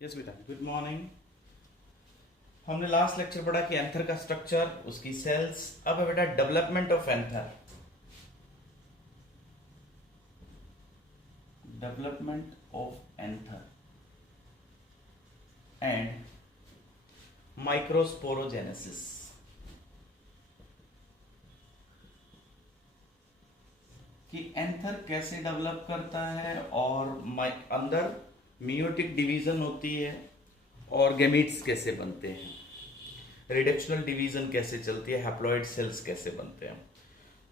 Yes बेटा, good morning. हमने last lecture पढ़ा कि एंथर का स्ट्रक्चर, उसकी सेल्स। अब है बेटा development of anther. Development of anther and microsporogenesis. कि एंथर कैसे डेवलप करता है और अंदर मियोटिक डिवीजन होती है और गैमीट्स कैसे बनते हैं, रिडक्शनल डिवीजन कैसे चलती है, हैप्लॉइड सेल्स कैसे बनते हैं।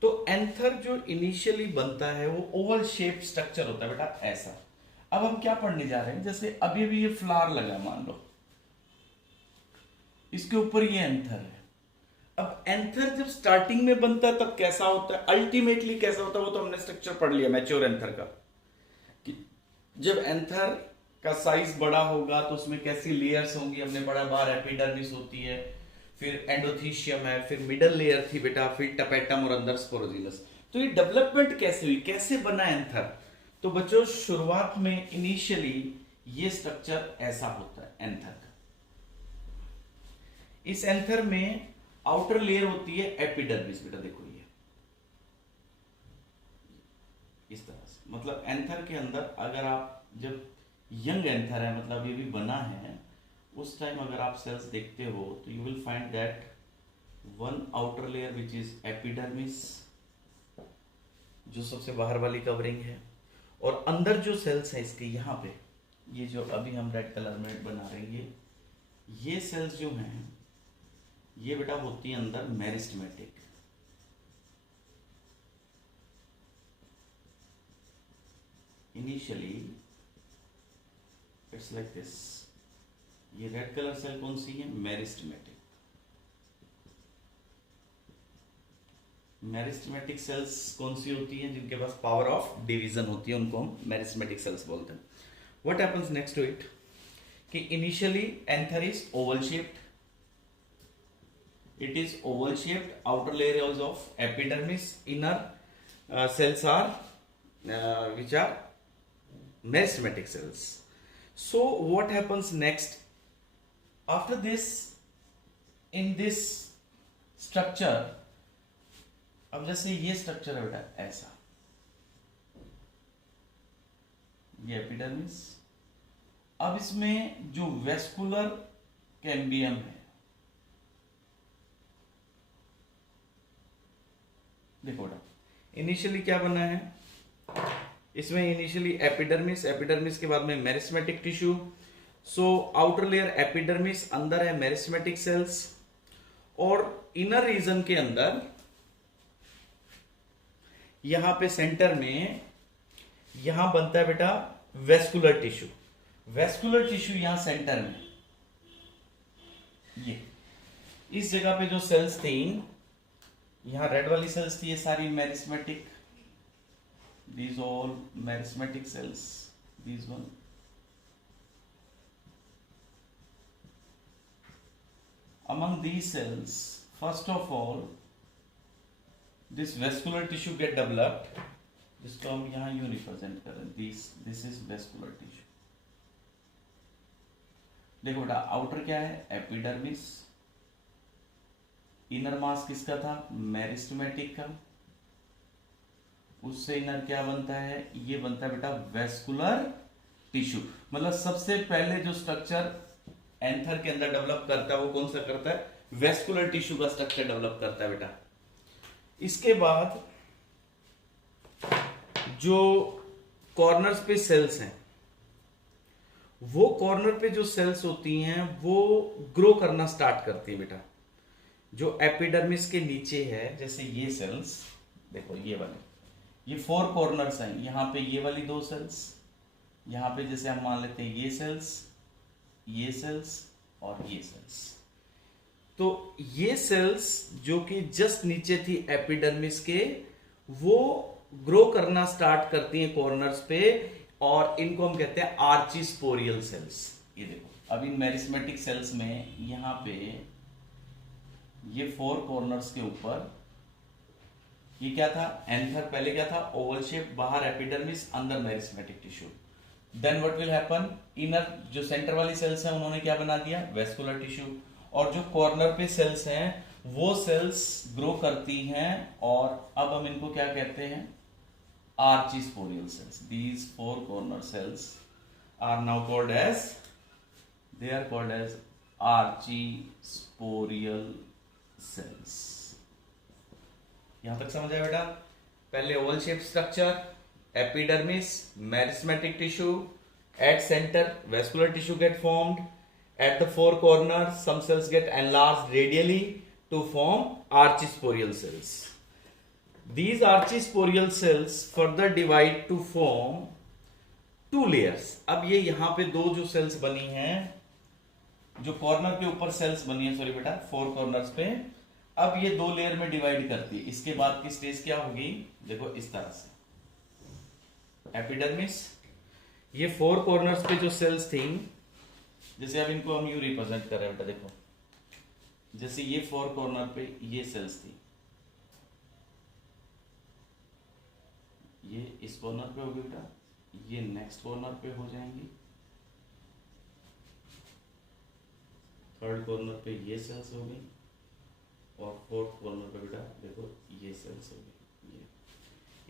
तो एंथर जो इनिशियली बनता है वो ओवल शेप स्ट्रक्चर होता है बेटा, ऐसा। अब हम क्या पढ़ने जा रहे हैं, जैसे अभी भी ये फ्लावर लगा, मान लो इसके ऊपर ये एंथर है। अब एंथर जब स्टार्टिंग में बनता है तब कैसा होता है, अल्टीमेटली कैसा होता है, वो तो हमने स्ट्रक्चर पढ़ लिया मैच्योर एंथर का। कि जब एंथर का साइज बड़ा होगा तो उसमें कैसी लेयर्स होंगी, हमने पढ़ा। बाहर एपिडर्मिस होती है, फिर एंडोथीशियम है, फिर मिडल लेयर थी बेटा, फिर टपेटम और अंदर स्पोरोजिनस। तो ये डेवलपमेंट कैसे हुई, कैसे बना एंथर? तो बच्चों शुरुआत में इनिशियली ये स्ट्रक्चर ऐसा होता है एंथर का। इस एंथर में आउटर लेयर होती है एपिडर्मिस बेटा, देखो ये इस तरह से। मतलब एंथर के अंदर अगर आप, जब यंग एंथर है, मतलब ये भी बना है, उस टाइम अगर आप सेल्स देखते हो तो you will find that one outer layer which is epidermis, जो सबसे बाहर वाली कवरिंग है, और अंदर जो सेल्स है इसके यहाँ पे, ये जो अभी हम रेड कलर में बना रहे हैं, ये सेल्स जो हैं ये बेटा होती है अंदर meristematic. Initially it's like this. ये रेड कलर सेल कौन सी है, मेरिस्टेमेटिक। मेरिस्टेमेटिक सेल्स कौन सी होती हैं, जिनके पास पावर ऑफ डिवीजन होती है, उनको हम मेरिस्टेमेटिक सेल्स बोलते हैं। What happens next to it, कि initially anther is oval shaped. It is oval shaped, outer layer is of epidermis, inner cells are which are meristematic cells. So what happens next after this, in this structure? अब जैसे ये structure है बेटा ऐसा, ये epidermis. अब इसमें जो वेस्कुलर कैम्बियम है, देखो बेटा इनिशियली क्या बना है इसमें, इनिशियली एपिडर्मिस, एपिडर्मिस के बाद में meristematic tissue. So outer layer epidermis, अंदर है मेरिस्टेमेटिक सेल्स, और इनर रीजन के अंदर यहां पे सेंटर में यहां बनता है बेटा वेस्कुलर टिश्यू। वेस्कुलर टिश्यू यहां सेंटर में, ये इस जगह पे जो सेल्स थी, यहां रेड वाली सेल्स थी, ये सारी meristematic, these all meristematic cells, these one। among these cells, first of all this vascular tissue get developed, जिसको हम यहां यूं रिप्रेजेंट कर रहे हैं, this is vascular tissue। देखो बेटा आउटर क्या है, एपिडर्मिस। इनर मास किसका था, मेरिस्टेमेटिक का। उससे इनर क्या बनता है, ये बनता है बेटा वेस्कुलर टिश्यू। मतलब सबसे पहले जो स्ट्रक्चर एंथर के अंदर डेवलप करता है वो कौन सा करता है, वेस्कुलर टिश्यू का स्ट्रक्चर डेवलप करता है बेटा। इसके बाद जो कॉर्नर्स पे सेल्स हैं, वो कॉर्नर पे जो सेल्स होती हैं वो ग्रो करना स्टार्ट करती है बेटा। जो एपिडर्मिस के नीचे है, जैसे ये सेल्स देखो, ये वाले, ये फोर कॉर्नर्स हैं, यहां पे ये वाली दो सेल्स, यहां पे जैसे हम मान लेते हैं ये सेल्स, ये सेल्स और ये सेल्स। तो ये सेल्स जो कि जस्ट नीचे थी एपिडर्मिस के, वो ग्रो करना स्टार्ट करती हैं कॉर्नर्स पे, और इनको हम कहते हैं आर्चिस्पोरियल सेल्स। ये देखो अब इन मेरिस्टेमेटिक सेल्स में यहां पे ये फोर कॉर्नर्स के ऊपर ये क्या था, एंथर पहले क्या था, ओवल शेप, बाहर एपिडर्मिस, अंदर meristematic tissue. Then what will happen, inner जो सेंटर वाली सेल्स हैं उन्होंने क्या बना दिया, वेस्कुलर टिश्यू, और जो कॉर्नर पे सेल्स हैं वो सेल्स ग्रो करती हैं, और अब हम इनको क्या कहते हैं, archesporial cells. These four corner cells are now called as, they are called as archisporial cells. यहां तक समझ आया बेटा. पहले Oval shape structure, epidermis, meristematic tissue, at center vascular tissue get formed, at the four corners some cells get enlarged radially to form archisporial cells. These archisporial cells further divide to form two layers. अब ये यहां पे दो जो sales बनी हैं, जो corner के ऊपर सेल्स बनी है, सॉरी बेटा, फोर कॉर्नर्स पे, अब ये दो लेयर में डिवाइड करती है. इसके बाद की स्टेज क्या होगी, देखो इस तरह से, एपिडर्मिस, ये फोर कॉर्नर्स पे जो सेल्स थी, जैसे अब इनको हम यू रिप्रेजेंट कर रहे हैं बेटा, देखो जैसे ये फोर कॉर्नर पे ये सेल्स थी, ये इस कॉर्नर पे होगी बेटा, ये नेक्स्ट कॉर्नर पे हो जाएंगी, थर्ड कॉर्नर पे ये सेल्स हो गई, और फोर्थ कॉर्नर पे बेटा देखो ये सेल्स हो गई. ये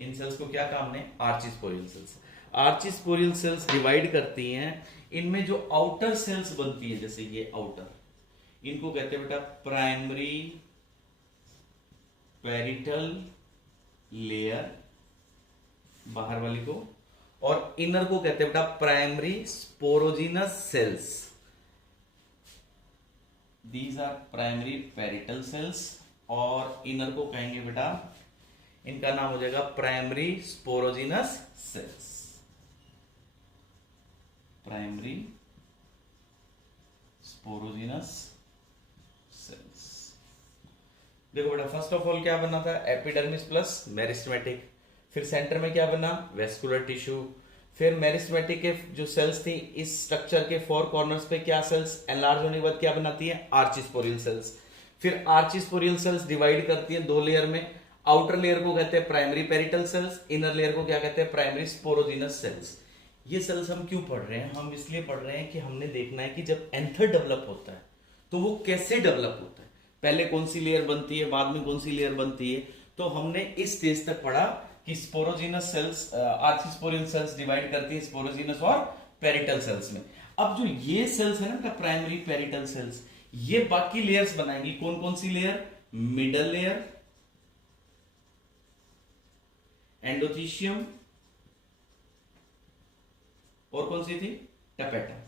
इन सेल्स को क्या काम है, आर्चिस्पोरियल सेल्स. आर्चिस्पोरियल सेल्स डिवाइड करती हैं, इनमें जो आउटर सेल्स बनती है, जैसे ये आउटर, इनको कहते हैं बेटा प्राइमरी पेरिटल लेयर, बाहर वाली को, और इनर को कहते हैं बेटा primary sporogenous sales. These are primary parietal cells, और इनर को कहेंगे बेटा, इनका नाम हो जाएगा primary sporogenous sales. Primary sporogenous sales. देखो बेटा, फर्स्ट ऑफ ऑल क्या बना था, एपिडर्मिस प्लस मेरिस्टेमेटिक, फिर सेंटर में क्या बना, वेस्कुलर टिश्यू, फिर मेरिस्टेमेटिक के जो सेल्स थी, इस स्ट्रक्चर के फोर कॉर्नर्स पे क्या सेल्स एनलार्ज होने के बाद क्या बनाती है, आर्चिस्पोरियल सेल्स. फिर आर्चिस्पोरियल सेल्स डिवाइड करती है दो लेयर में, आउटर लेयर को कहते हैं primary parietal cells, inner layer को क्या कहते हैं, प्राइमरी स्पोरोजिनस सेल्स. ये सेल्स हम क्यों पढ़ रहे हैं, हम इसलिए पढ़ रहे हैं कि हमने देखना है कि जब एंथर डेवलप होता है तो वो कैसे डेवलप होता है, पहले कौन सी लेयर बनती है, बाद में कौन सी लेयर बनती है. तो हमने इस स्टेज तक पढ़ा कि स्पोरोजिनस सेल्स, आर्चिस्पोरियल सेल्स डिवाइड करती है स्पोरोजिनस और पेरिटल सेल्स में. अब जो ये सेल्स है ना प्राइमरी पेरिटल सेल्स, ये बाकी लेयर्स बनाएंगी. कौन कौन सी लेयर, मिडल लेयर, एंडोथीशियम, और कौन सी थी, टपेटम.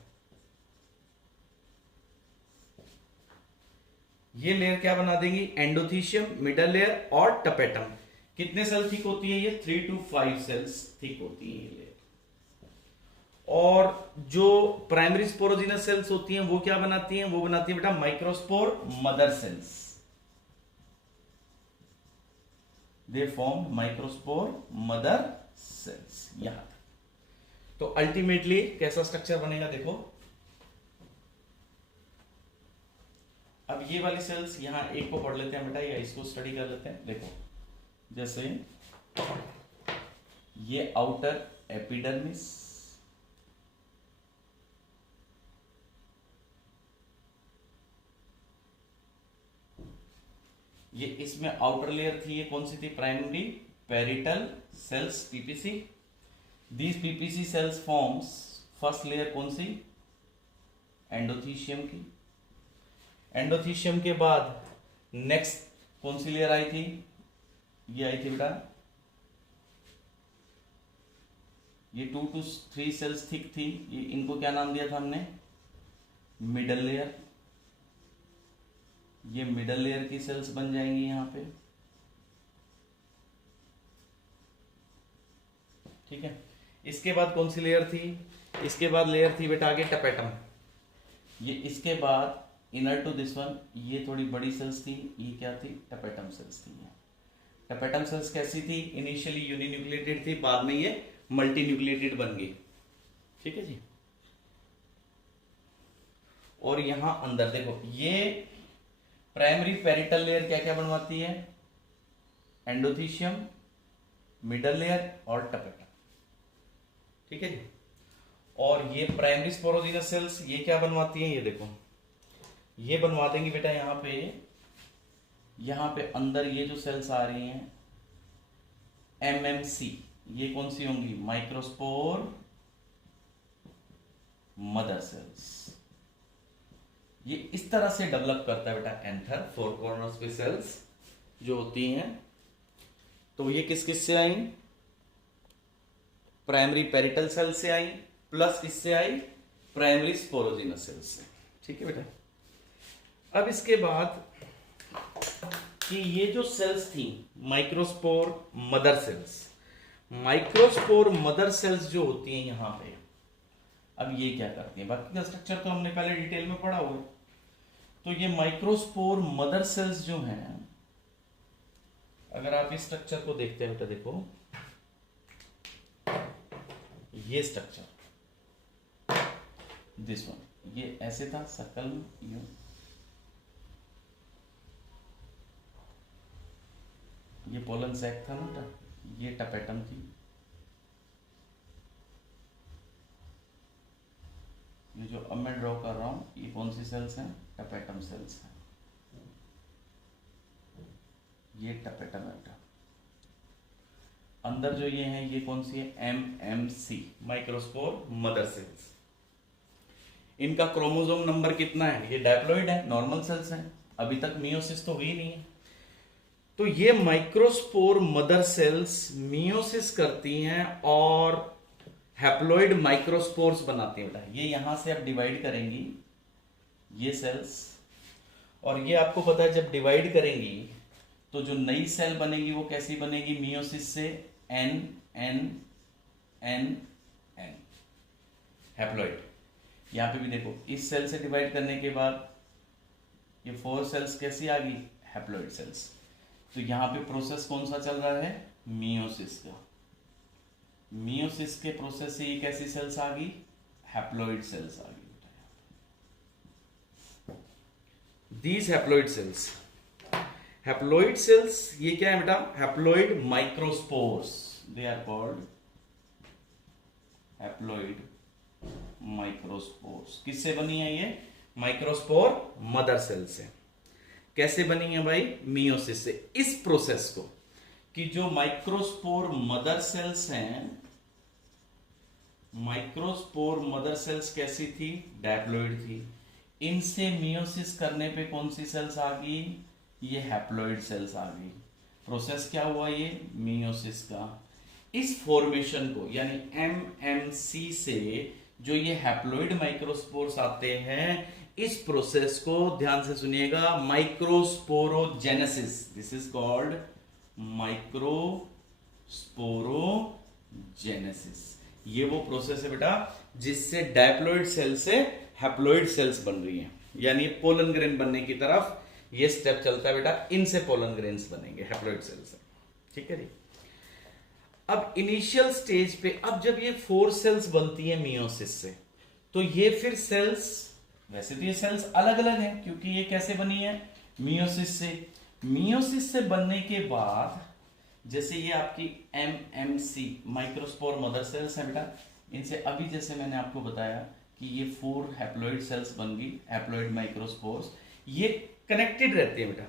ये लेयर क्या बना देंगी, एंडोथीशियम, मिडल लेयर और टपेटम. कितने सेल थिक होती है ये, 3 to 5 सेल्स थिक होती है ये लेयर. और जो प्राइमरी स्पोरोजिनस सेल्स होती हैं वो क्या बनाती हैं, वो बनाती है बेटा microspore mother cells. They form microspore mother cells. यहां तक तो अल्टीमेटली कैसा स्ट्रक्चर बनेगा, देखो अब ये वाली सेल्स, यहां एक को पढ़ लेते हैं बेटा, या इसको स्टडी कर लेते हैं. देखो जैसे ये आउटर एपिडर्मिस, ये इसमें आउटर लेयर थी, ये कौन सी थी, primary parietal cells, PPC. These PPC cells forms first layer कौन सी, एंडोथीशियम की. एंडोथीशियम के बाद नेक्स्ट कौन सी लेयर आई थी, ये आई थी बेटा, ये 2 to 3 सेल्स थिक थी, ये इनको क्या नाम दिया था हमने, मिडल लेयर. ये मिडल लेयर की सेल्स बन जाएंगी यहां पे. ठीक है. इसके बाद कौन सी लेयर थी, इसके बाद लेयर थी बेटा आगे टपेटम. ये इसके बाद इनर टू दिस वन, ये थोड़ी बड़ी सेल्स थी, ये क्या थी, टपेटम सेल्स थी. टपेटम सेल्स कैसी थी, इनिशियली यूनिन्यूक्लिएटेड थी, बाद में ये मल्टी न्यूक्लिएटेड बन गई. ठीक है जी. और यहां अंदर देखो, ये प्राइमरी पेरिटल लेयर क्या क्या बनवाती है, एंडोथीशियम, मिडल लेयर और टपेटम. ठीक है जी. और ये प्राइमरी स्पोरोजिनस सेल्स ये क्या बनवाती हैं, ये देखो, ये बनवा देंगी बेटा यहाँ पे अंदर ये जो सेल्स आ रही हैं एमएमसी, ये कौन सी होंगी, माइक्रोस्पोर मदर सेल्स। ये इस तरह से डेवलप करता है बेटा एंथर, फोर कॉर्नर्स पे सेल्स जो होती हैं। तो ये किस किस से आई, प्राइमरी पेरिटल सेल से आई, प्लस इससे आई प्राइमरी स्पोरोजिनस सेल से। ठीक है बेटा। अब इसके बाद कि ये जो सेल्स थी microspore mother cells, microspore mother cells जो होती हैं यहां पे, अब ये क्या करती हैं, बाकी का स्ट्रक्चर तो हमने पहले डिटेल में पढ़ा हुआ है। तो ये माइक्रोस्पोर मदर सेल्स जो हैं, अगर आप इस स्ट्रक्चर को देखते हैं बेटा, देखो ये स्ट्रक्चर, दिस वन, ये ऐसे था सर्कल यूं, ये पोलन सैक था ना, ये टपेटम थी, ये जो अब मैं ड्रॉ कर रहा हूं ये कौन सी सेल्स हैं, टपेटम सेल्स हैं, ये टपेटम है। अंदर जो ये हैं ये कौन सी है, एमएमसी, माइक्रोस्पोर मदर सेल्स। इनका क्रोमोसोम नंबर कितना है, ये डायप्लॉइड है, नॉर्मल सेल्स हैं, अभी तक मियोसिस तो हुई नहीं है। तो ये माइक्रोस्पोर मदर सेल्स मियोसिस करती हैं और हैप्लॉइड माइक्रोस्पोर्स बनाती हैं बेटा। ये यहां से अब डिवाइड करेंगी ये सेल्स, और ये आपको पता है जब डिवाइड करेंगी तो जो नई सेल बनेगी वो कैसी बनेगी, मियोसिस से n n n n, haploid. यहां पे भी देखो इस सेल से डिवाइड करने के बाद ये 4 सेल्स कैसी आ गई, हैप्लॉइड सेल्स। तो यहां पे प्रोसेस कौन सा चल रहा है, मियोसिस का। मियोसिस के प्रोसेस से ये कैसी सेल्स आ गई, हैप्लॉइड सेल्स आ गई। These haploid cells, haploid cells ये क्या है बेटा, haploid microspores, they are called haploid microspores. किससे बनी है ये, माइक्रोस्पोर मदर सेल से। कैसे बनी है भाई, मियोसिस से। इस प्रोसेस को कि जो माइक्रोस्पोर मदर सेल्स हैं, माइक्रोस्पोर मदर सेल्स कैसी थी, डायप्लॉइड थी, इनसे मियोसिस करने पे कौन सी सेल्स आ गई, ये हैप्लॉइड सेल्स आ गई। प्रोसेस क्या हुआ, ये मियोसिस का। इस फॉर्मेशन को यानी एमएमसी से जो ये हैप्लॉइड माइक्रोस्पोर्स आते हैं, इस प्रोसेस को ध्यान से सुनिएगा, microsporogenesis, this is called microsporogenesis. ये वो प्रोसेस है बेटा जिससे डायप्लॉइड सेल से हैप्लॉइड सेल्स बन रही हैं, यानी पोलन ग्रेन बनने की तरफ ये स्टेप चलता है बेटा, इनसे पोलन ग्रेन्स बनेंगे हैप्लॉइड सेल से। ठीक है जी। अब इनिशियल स्टेज पे, अब जब ये 4 सेल्स बनती है मियोसिस से, तो ये फिर सेल्स, वैसे तो ये सेल्स अलग अलग हैं क्योंकि ये कैसे बनी है, मियोसिस से। मियोसिस से बनने के बाद जैसे ये आपकी एमएमसी माइक्रोस्पोर मदर सेल्स है बेटा, इनसे अभी जैसे मैंने आपको बताया कि ये 4 हैप्लॉइड सेल्स बन गई, हैप्लॉइड माइक्रोस्पोर्स। ये कनेक्टेड रहती है बेटा,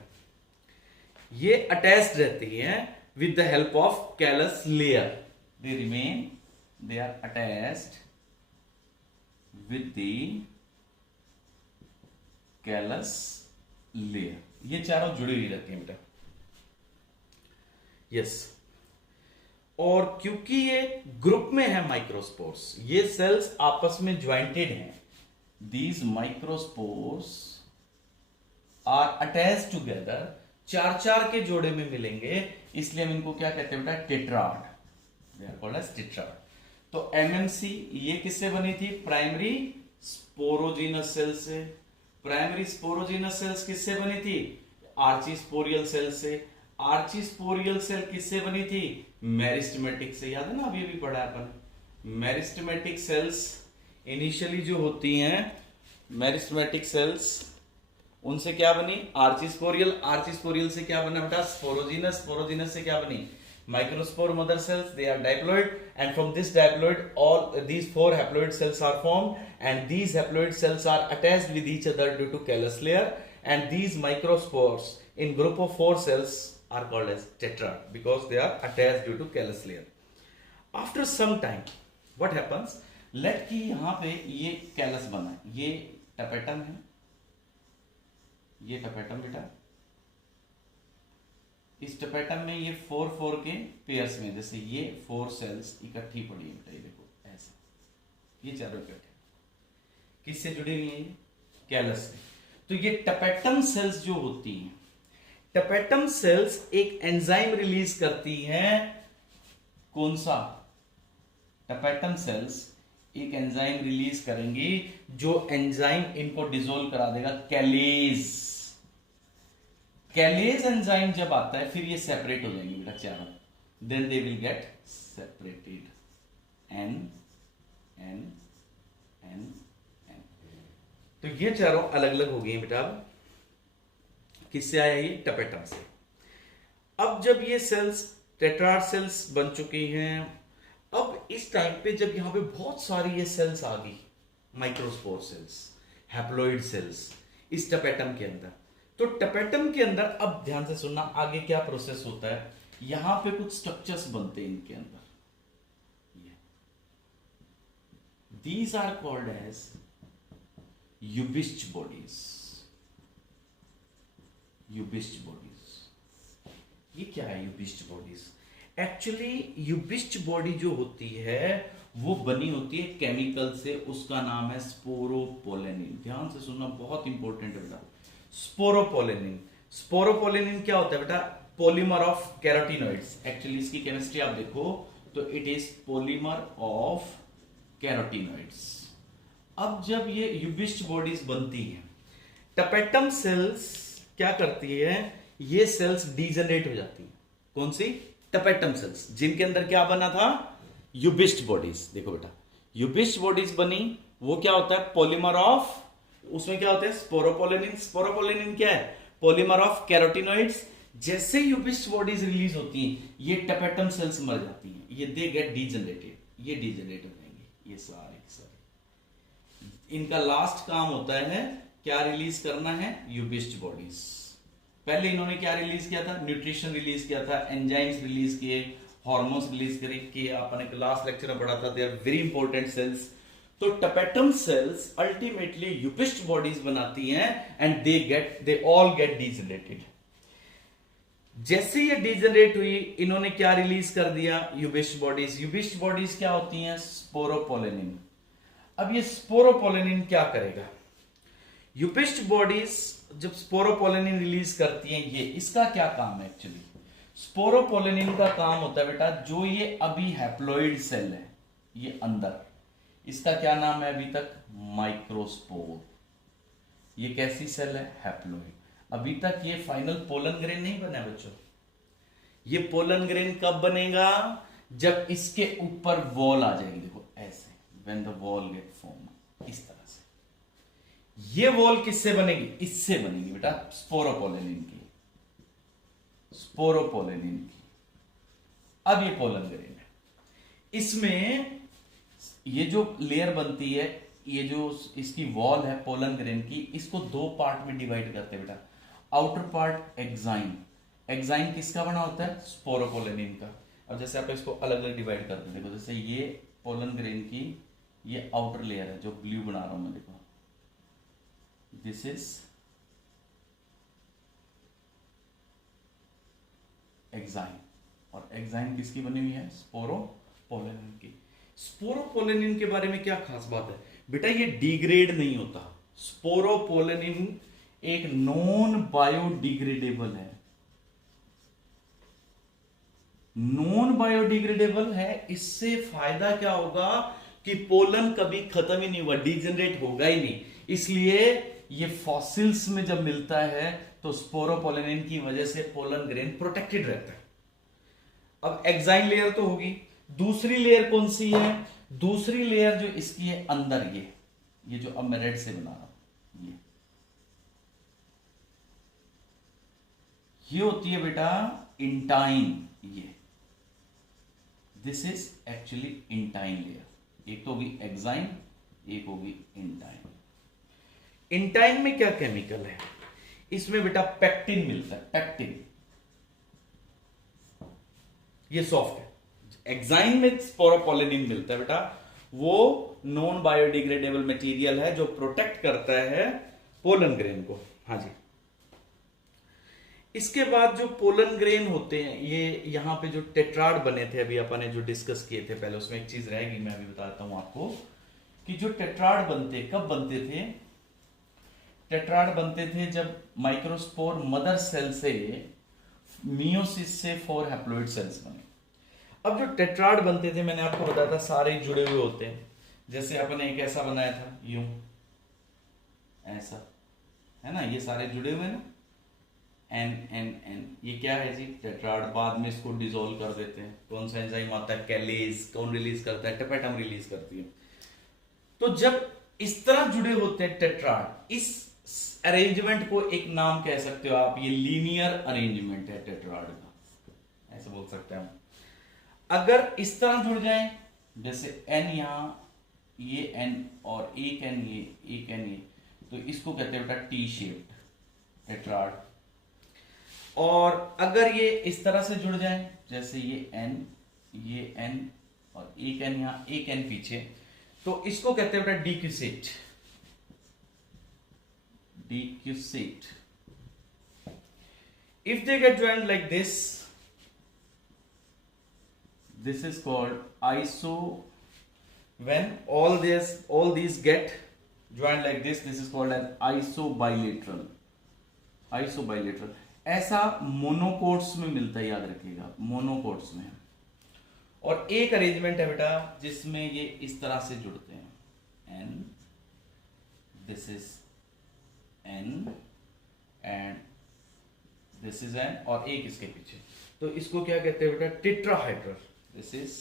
ये अटैच्ड रहती हैं with the help of callus layer, they remain, they are attached with the callus layer। ये चारों जुड़ी हुई रहती हैं बेटा, यस। और क्योंकि ये ग्रुप में है माइक्रोस्पोर्स, ये सेल्स आपस में ज्वाइंटेड हैं, these microspores are attached together, 4 के जोड़े में मिलेंगे, इसलिए हम इनको क्या कहते हैं बेटा, tetrad, they are called as tetrad. तो एमएमसी ये किससे बनी थी, प्राइमरी स्पोरोजिनस सेल से। प्राइमरी स्पोरोजिनस सेल्स किससे बनी थी, आर्चिस्पोरियल सेल से। आर्चिस्पोरियल सेल किससे बनी थी, मेरिस्टेमेटिक से। याद है ना, अभी भी पढ़ा अपन, मेरिस्टेमेटिक सेल्स इनिशियली जो होती हैं, मेरिस्टेमेटिक सेल्स, उनसे क्या बनी, आर्चिस्पोरियल। आर्चिस्पोरियल से क्या बना बेटा, स्पोरोजिनस। स्पोरोजिनस से क्या बनी, Microspore mother cells, they are diploid, and from this diploid all these 4 haploid cells are formed, and these haploid cells are attached with each other due to callus layer, and these microspores in group of 4 cells are called as tetrad because they are attached due to callus layer. After some time what happens, let कि यहां पे ये callus बना है, ये tapetum है, ये tapetum बेटा, इस टपेटम में ये 4 के पेयर्स में, जैसे ये 4 सेल्स इकट्ठी पड़ी है बेटा, ये देखो ऐसे, ये चारों इकट्ठे किससे जुड़ी हुई है, कैलस से। तो ये टपेटम सेल्स जो होती हैं, टपेटम सेल्स एक एंजाइम रिलीज करती हैं, कौन सा, टपेटम सेल्स एक एंजाइम रिलीज करेंगी जो एंजाइम इनको डिसॉल्व करा देगा, कैलेज। कैलेज एंजाइम जब आता है फिर ये सेपरेट हो जाएंगे बेटा चारों, then they will get separated, n n n n. तो ये चारों अलग अलग हो गई बेटा। किससे आया, ये टपेटम से। अब जब ये सेल्स टेट्राड सेल्स बन चुकी हैं, अब इस टाइम पे जब यहां पे बहुत सारी ये सेल्स आ गई, माइक्रोस्पोर सेल्स, हैप्लॉइड सेल्स इस टपेटम के अंदर, तो टपेटम के अंदर अब ध्यान से सुनना आगे क्या प्रोसेस होता है, यहां पे कुछ स्ट्रक्चर्स बनते हैं इनके अंदर, these are called as ubisch bodies. Ubisch bodies, ये क्या है ubisch bodies? Actually ubisch body जो होती है वो बनी होती है केमिकल से, उसका नाम है स्पोरोपोलेनिन। ध्यान से सुनना, बहुत इंपॉर्टेंट है बेटा, स्पोरोपोलेनिन। स्पोरोपोलेनिन क्या होता है बेटा, पॉलीमर ऑफ कैरोटिनॉइड्स। एक्चुअली इसकी केमिस्ट्री आप देखो तो it is polymer of carotenoids. अब जब ये यूबिस्ट बॉडीज बनती हैं, टपेटम सेल्स क्या करती है, ये सेल्स डीजनरेट हो जाती हैं। कौन सी, टपेटम सेल्स, जिनके अंदर क्या बना था, यूबिस्ट बॉडीज। देखो बेटा, यूबिस्ट बॉडीज बनी, वो क्या होता है, पॉलीमर ऑफ, उसमें क्या होता है, स्पोरोपोलेनिन। स्पोरोपोलेनिन क्या है, पॉलीमर ऑफ कैरोटिनॉइड्स। जैसे यूबिस्ट बॉडीज रिलीज होती हैं, ये टपेटम सेल्स मर जाती हैं, ये दे गेट डीजनरेटेड, ये डीजनरेट हो जाएंगे, ये सारे इनका लास्ट काम होता है क्या रिलीज करना है, यूबिस्ट बॉडीज। पहले इन्होंने क्या रिलीज किया था, न्यूट्रिशन रिलीज किया था, एंजाइम्स रिलीज किए, हार्मोन्स रिलीज किए, आपने लास्ट लेक्चर में पढ़ा था, they are very important cells. तो tapetum cells ultimately Ubisch bodies बनाती हैं and they all get degenerated. जैसे ये डीजनरेट हुई, इन्होंने क्या रिलीज कर दिया, यूबिस्ट बॉडीज। यूबिस्ट बॉडीज क्या होती हैं, स्पोरोपोलेनिन। अब ये स्पोरोपोलेनिन क्या करेगा, यूबिस्ट बॉडीज जब स्पोरोपोलेनिन रिलीज करती हैं, ये इसका क्या काम है, एक्चुअली स्पोरोपोलेनिन का काम होता है बेटा, जो ये अभी हैप्लॉइड सेल है, ये अंदर, इसका क्या नाम है अभी तक, माइक्रोस्पोर। ये कैसी सेल है, हैप्लॉइड। अभी तक ये फाइनल पोलन ग्रेन नहीं बना बच्चों। ये पोलन ग्रेन कब बनेगा, जब इसके ऊपर वॉल आ जाएगी, देखो ऐसे, when the wall get formed, इस तरह से। ये वॉल किससे बनेगी, इससे बनेगी बेटा, स्पोरोपोलेनिन की, स्पोरोपोलेनिन की। अब ये पोलन ग्रेन है, इसमें ये जो लेयर बनती है, ये जो इसकी वॉल है पोलन ग्रेन की, इसको दो पार्ट में डिवाइड करते हैं बेटा। आउटर पार्ट एक्साइन, एक्साइन किसका बना होता है, स्पोरोपोलेनिन का। अब जैसे आप इसको अलग अलग डिवाइड करते हैं, देखो जैसे ये पोलन ग्रेन की ये आउटर लेयर है, जो ब्लू बना रहा हूं मैं, देखो दिस इज एक्साइन, और एक्साइन किसकी बनी हुई है, स्पोरोपोलेनिन की। स्पोरोपोलेनिन के बारे में क्या खास बात है बेटा, ये डिग्रेड नहीं होता। स्पोरोपोलेनिन एक नॉन बायोडिग्रेडेबल है, नॉन बायोडिग्रेडेबल है। इससे फायदा क्या होगा कि पोलन कभी खत्म ही नहीं होगा, डीजनरेट होगा ही नहीं। इसलिए ये फॉसिल्स में जब मिलता है तो स्पोरोपोलेनिन की वजह से पोलन ग्रेन प्रोटेक्टेड रहता है। अब एक्साइन लेयर तो होगी, दूसरी लेयर कौन सी है, दूसरी लेयर जो इसकी है अंदर, ये जो अब मैं रेड से बना रहा हूं, ये होती है बेटा intine. This is actually intine layer. एक तो होगी एक्साइन, एक होगी इंटाइन। इंटाइन में क्या केमिकल है? इसमें बेटा पेक्टिन मिलता है, पेक्टिन। ये सॉफ्ट है। एक्साइन में स्पोरोपोलिनिन मिलता है बेटा, वो नॉन बायोडिग्रेडेबल मटेरियल है जो प्रोटेक्ट करता है पोलन ग्रेन को। हाँ जी। इसके बाद जो पोलन ग्रेन होते हैं, ये यहां पे जो टेट्राड बने थे अभी अपन ने जो डिस्कस किए थे पहले, उसमें एक चीज रहेगी, मैं अभी बताता हूं आपको कि जो टेट्राड बनते कब बनते थे। टेट्राड बनते थे जब माइक्रोस्पोर मदर सेल से मियोसिस से 4 हैप्लॉइड सेल्स बने। अब जो टेट्राड बनते थे मैंने आपको बताया था सारे जुड़े हुए होते हैं। जैसे अपन ने एक ऐसा बनाया था, यूं ऐसा, है ना, ये सारे जुड़े हुए ना, एन एन एन, ये क्या है जी? टेट्राड। बाद में इसको डिसॉल्व कर देते हैं। कौन सा एंजाइम आता है? कैलेज। कौन रिलीज करता है? टेपेटम रिलीज करती है। तो जब इस तरह जुड़े होते हैं टेट्राड, इस अरेंजमेंट को एक नाम कह सकते हो आप, ये लीनियर अरेंजमेंट है टेट्राड का, ऐसे बोल सकते हैं हम। अगर इस तरह जुड़ जाए, जैसे एन यहां, ये एन और एक एन ये, एक एन ये, तो इसको कहते हैं बेटा टी शेप्ड टेट्राड। और अगर ये इस तरह से जुड़ जाए, जैसे ये एन और एक एन यहां, एक एन पीछे, तो इसको कहते हैं बेटा decussate, decussate. If they get joined like this, this is called iso। when all these get joined like this is called as isobilateral, isobilateral। ऐसा मोनोकोट्स में मिलता है, याद रखिएगा, मोनोकोट्स में। और एक अरेंजमेंट है बेटा जिसमें ये इस तरह से जुड़ते हैं, n, this is n and this is n, और एक इसके पीछे, तो इसको क्या कहते हैं बेटा? टेट्राहाइड्रल। This is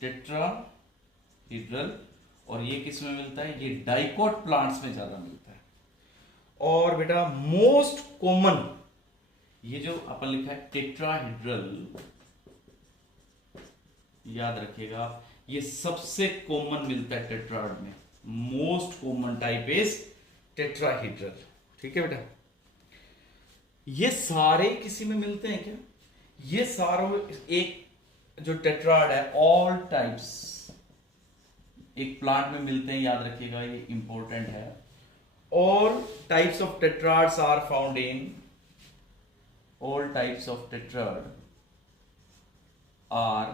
tetrahedral. और ये किस में मिलता है? ये डाइकोट प्लांट्स में ज्यादा मिलता है। और बेटा मोस्ट कॉमन, ये जो अपन लिखा है टेट्राहीड्रल, याद रखिएगा, ये सबसे कॉमन मिलता है टेट्राड में। Most common type is tetrahedral. ठीक है बेटा। ये सारे किसी में मिलते हैं क्या? ये सारों, एक जो टेट्राड है, ऑल टाइप्स एक प्लांट में मिलते हैं, याद रखिएगा, ये इंपॉर्टेंट है। All types of tetrads are found in, all types of tetrad are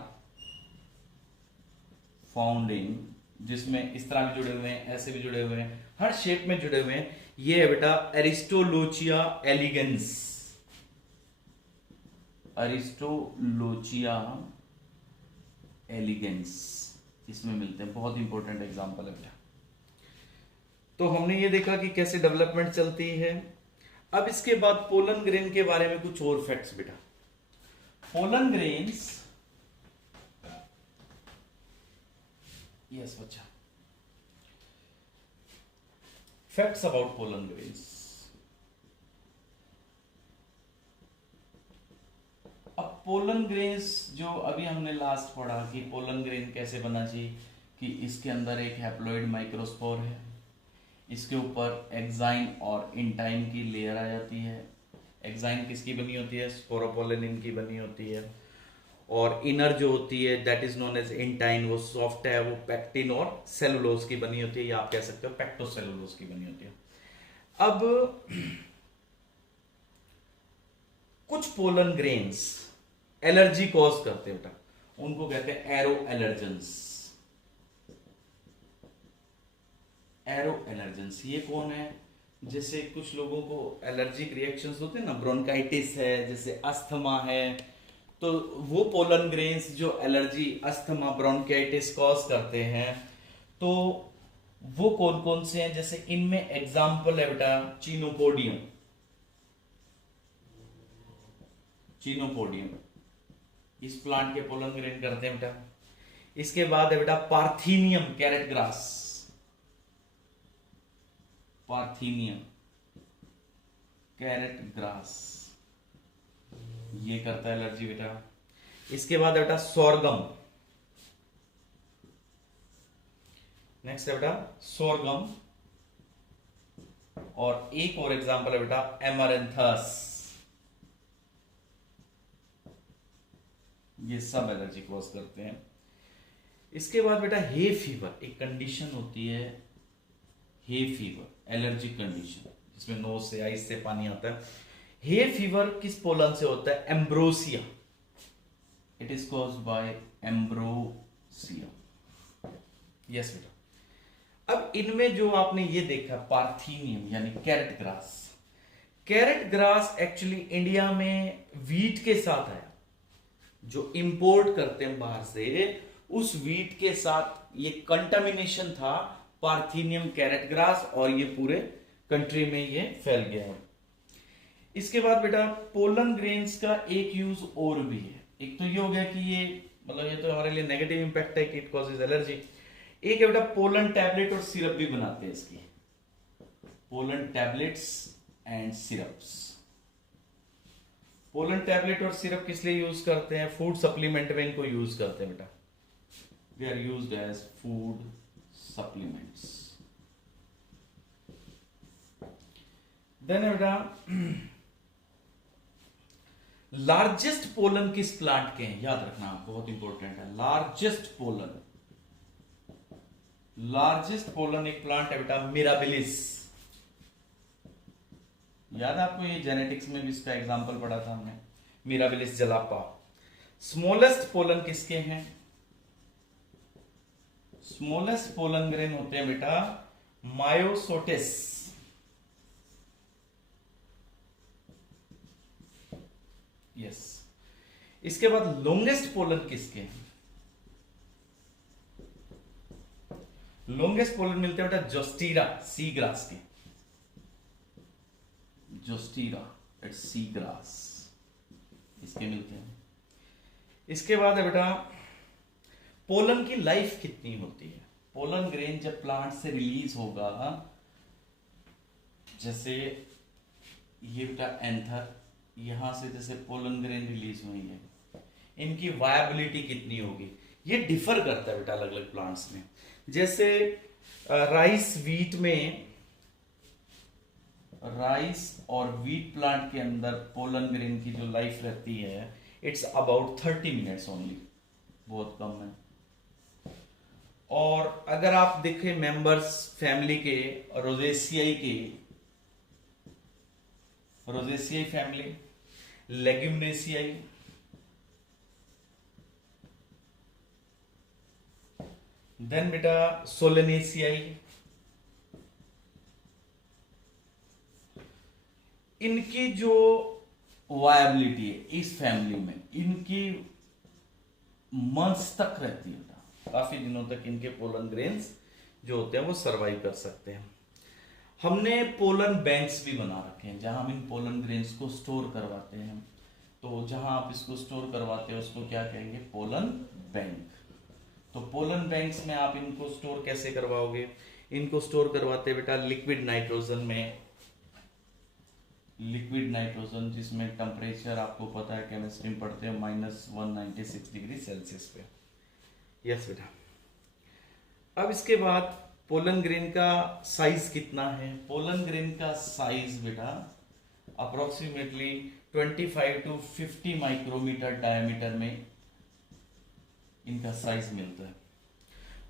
found in, जिसमें इस तरह भी जुड़े हुए हैं, ऐसे भी जुड़े हुए हैं, हर शेप में जुड़े हुए हैं। ये है बेटा एरिस्टोलोचिया एलिगेंस, अरिस्टोलोचिया एलिगेंस, इसमें मिलते हैं। बहुत इंपॉर्टेंट एग्जांपल है बेटा। तो हमने ये देखा कि कैसे डेवलपमेंट चलती है। अब इसके बाद पोलन ग्रेन के बारे में कुछ और फैक्ट्स बेटा। पोलन ग्रेन्स, यस बच्चा, फैक्ट्स अबाउट पोलन ग्रेन्स। अब पोलन ग्रेन्स जो अभी हमने लास्ट पढ़ा कि पोलन ग्रेन कैसे बना चाहिए, कि इसके अंदर एक हैप्लॉइड माइक्रोस्पोर है, इसके ऊपर एक्साइन और इंटाइन की लेयर आ जाती है। एक्साइन किसकी बनी होती है? स्पोरोपोलिनिन की बनी होती है। और इनर जो होती है that is known as intine, वो सॉफ्ट है, वो पेक्टिन और सेलुलोज की बनी होती है, या आप कह सकते हो पेक्टोसेलुलोज की बनी होती है। अब कुछ पोलन ग्रेन्स एलर्जी कॉज करते हैं बेटा, उनको कहते हैं एरो एलर्जेंस। एरो एलर्जेंस ये कौन है? जैसे कुछ लोगों को एलर्जिक रिएक्शंस होते हैं ना, ब्रोंकाइटिस है, जैसे अस्थमा है, तो वो पोलन ग्रेन्स जो एलर्जी, अस्थमा, ब्रोंकाइटिस कॉज करते हैं, तो वो कौन कौन से हैं? जैसे इनमें एग्जाम्पल है बेटा चीनोपोडियम, चीनोपोडियम इस प्लांट के पोलन ग्रेन करते हैं बेटा। इसके बाद है बेटा parthenium carrot grass, parthenium carrot grass ये करता है एलर्जी बेटा। इसके बाद बेटा सोरगम, नेक्स्ट है बेटा सोरगम, और एक और एग्जांपल है बेटा एमरैंथस। ये सब एलर्जी कॉज करते हैं। इसके बाद बेटा हे फीवर, एक कंडीशन होती है हे फीवर, एलर्जिक कंडीशन जिसमें नोज से आइस से पानी आता है। हे फीवर किस पोलन से होता है? Ambrosia, it is caused by ambrosia. Yes बेटा। अब इनमें जो आपने ये देखा पार्थीनियम यानी carrot grass, carrot grass actually India में वीट के साथ आया, जो इंपोर्ट करते हैं बाहर से, उस वीट के साथ ये कंटामिनेशन था पार्थीनियम कैरेट ग्रास, और ये पूरे कंट्री में ये फैल गया है। इसके बाद बेटा पोलन ग्रेन्स का एक यूज और भी है। एक तो ये हो गया कि ये मतलब ये तो हमारे लिए नेगेटिव इंपैक्ट है कि इट कॉजेज एलर्जी। एक है बेटा पोलन टैबलेट और सिरप भी बनाते हैं इसकी, pollen tablets and syrups. Pollen tablet और सिरप किस लिए यूज करते हैं? फूड सप्लीमेंट में इनको यूज करते हैं बेटा, they are used as food supplements. Then बेटा लार्जेस्ट पोलन किस प्लांट के हैं? याद रखना बहुत इंपॉर्टेंट है। लार्जेस्ट पोलन, लार्जेस्ट पोलन एक प्लांट है बेटा मिराबिलिस। याद है आपको? ये जेनेटिक्स में भी इसका एग्जांपल पढ़ा था हमने, मिराबिलिस जलापा। स्मॉलेस्ट पोलन किसके हैं? स्मॉलेस्ट पोलन ग्रेन होते हैं बेटा मायोसोटिस। यस। इसके बाद लॉन्गेस्ट पोलन किसके हैं? लॉन्गेस्ट पोलन मिलते हैं बेटा जोस्टीरा, सी ग्रास के। जोस्टीरा इट्स सी ग्रास, इसके मिलते हैं। इसके बाद है बेटा पोलन की लाइफ कितनी होती है? पोलन ग्रेन जब प्लांट से रिलीज होगा, जैसे ये बेटा एंथर, यहां से जैसे पोलन ग्रेन रिलीज हुई है, इनकी वायबिलिटी कितनी होगी? ये डिफर करता है बेटा अलग अलग प्लांट्स में। जैसे राइस वीट में, राइस और वीट प्लांट के अंदर पोलन ग्रेन की जो लाइफ रहती है इट्स अबाउट 30 मिनट्स ओनली, बहुत कम है। और अगर आप देखें मेंबर्स फैमिली के, रोजेसियाई के, रोजेसियाई फैमिली, लेग्यूमिनेसियाई, देन बेटा सोलेनेसियाई, इनकी जो वायबिलिटी है इस फैमिली में, इनकी मंथ्स तक रहती है बेटा, काफी दिनों तक इनके पोलन ग्रेन्स जो होते हैं वो सरवाइव कर सकते हैं। हमने पोलन बैंक्स भी बना रखे हैं जहां हम इन पोलन ग्रेन्स को स्टोर करवाते हैं। तो जहां आप इसको स्टोर करवाते हैं उसको क्या कहेंगे? Pollen bank. तो पोलन बैंक्स में आप इनको स्टोर कैसे करवाओगे? इनको स्टोर करवाते हैं बेटा लिक्विड नाइट्रोजन में, लिक्विड नाइट्रोजन जिसमें टेम्परेचर आपको पता है केमिस्ट्री में पढ़ते हैं -196 डिग्री सेल्सियस पे। यस बेटा। अब इसके बाद पोलन ग्रेन का साइज कितना है? पोलन ग्रेन का साइज बेटा अप्रोक्सीमेटली 25 to 50 माइक्रोमीटर डायमीटर में इनका साइज मिलता है।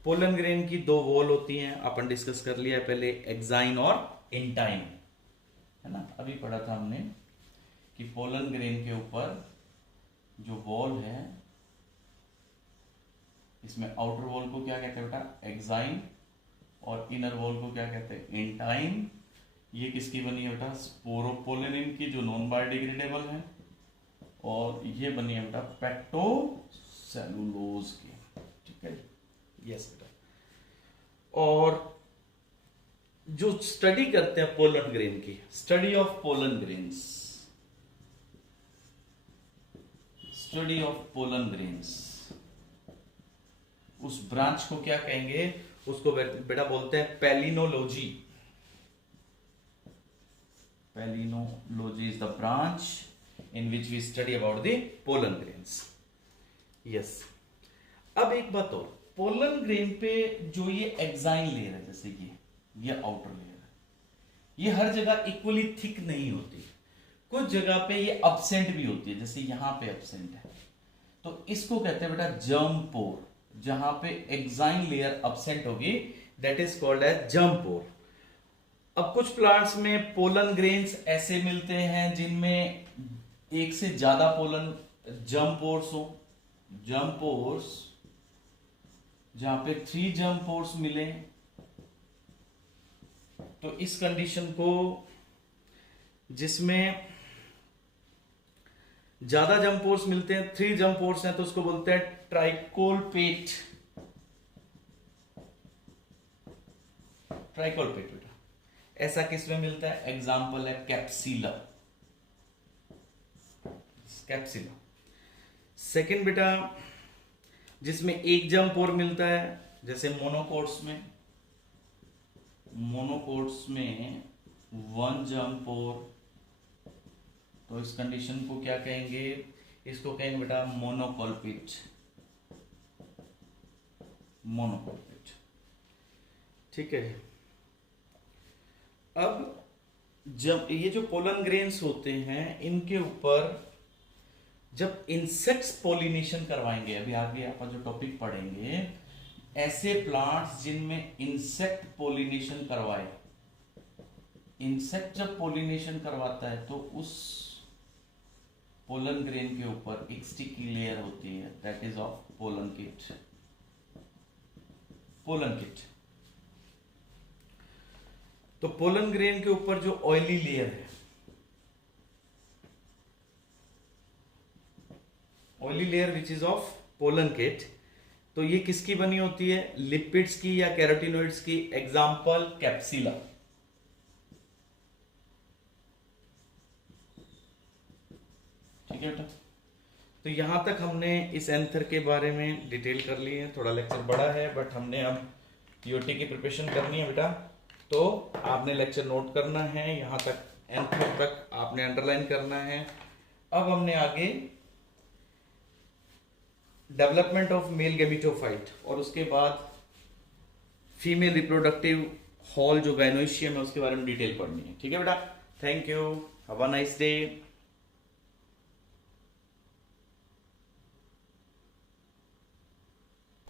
पोलन ग्रेन की दो वॉल होती हैं, अपन डिस्कस कर लिया है पहले, एक्साइन और इंटाइन, है ना? अभी पढ़ा था हमने कि पोलन ग्रेन के ऊपर जो वॉल है, इसमें आउटर वॉल को क्या कहते हैं बेटा? एक्साइन, और इनर वॉल को क्या कहते हैं? इंटाइन। ये किसकी बनी है बेटा? स्पोरोपोलिन की, जो नॉन बायोडिग्रेडेबल है, और ये बनी है बेटा पेक्टोसेलुलोज की। ठीक है, यस बेटा। और जो स्टडी करते हैं पोलन ग्रेन की, study of pollen grains, study of pollen grains, उस ब्रांच को क्या कहेंगे? उसको बेटा बोलते हैं palynology. Palynology is the branch in which we study about the pollen grains. Yes. अब एक बात और, पोलन ग्रेन पे जो ये एक्साइन लेयर है, जैसे ये आउटर लेयर है, ये हर जगह इक्वली थिक नहीं होती, कुछ जगह पे ये अब्सेंट भी होती है, जैसे यहां पे अब्सेंट है, तो इसको कहते हैं बेटा जर्म पोर। जहां पे एक्साइन लेयर अब्सेंट होगी that is called as germ pore. अब कुछ प्लांट्स में पोलन ग्रेन्स ऐसे मिलते हैं जिनमें एक से ज्यादा पोलन जर्म पोर्स हो, जर्म पोर्स जहां पे 3 जर्म पोर्स मिले, तो इस कंडीशन को, जिसमें ज्यादा जर्म पोर्स मिलते हैं, 3 जर्म पोर्स हैं, तो उसको बोलते हैं ट्राइकोलपेट। ट्राइकोलपेट बेटा ऐसा किसमें मिलता है? एग्जाम्पल है कैप्सिला, कैप्सिला। सेकंड बेटा जिसमें एक जर्म पोर मिलता है, जैसे मोनोकोट्स में, मोनोकोट्स में 1 जर्म पोर, तो इस कंडीशन को क्या कहेंगे? इसको कहेंगे बेटा मोनोकोलपिट, मोनोकोलपिट। ठीक है। अब जब ये जो पोलन ग्रेन्स होते हैं, इनके ऊपर जब इंसेक्ट्स पॉलिनेशन करवाएंगे, अभी आगे आप जो टॉपिक पढ़ेंगे, ऐसे प्लांट्स जिनमें इंसेक्ट पॉलिनेशन करवाए, इंसेक्ट जब पॉलिनेशन करवाता है तो उस पोलन ग्रेन के ऊपर एक स्टिकी लेयर होती है, that is of pollen kit, pollen kit. तो पोलन ग्रेन के ऊपर जो ऑयली लेयर है, oily layer which is of pollen kit, तो ये किसकी बनी होती है? लिपिड्स की या कैरोटिनोइड्स की। एग्जाम्पल कैप्सिला। ठीक है बेटा, तो यहां तक हमने इस एंथर के बारे में डिटेल कर ली है। थोड़ा लेक्चर बड़ा है बट हमने अब टीओटी की प्रिपरेशन करनी है बेटा, तो आपने लेक्चर नोट करना है, यहां तक एंथर तक आपने अंडरलाइन करना है। अब हमने आगे डेवलपमेंट ऑफ मेल गैमेटोफाइट और उसके बाद फीमेल रिप्रोडक्टिव हॉल जो गाइनोइशियम है उसके बारे में डिटेल पढ़नी है। ठीक है बेटा, thank you, have a nice day.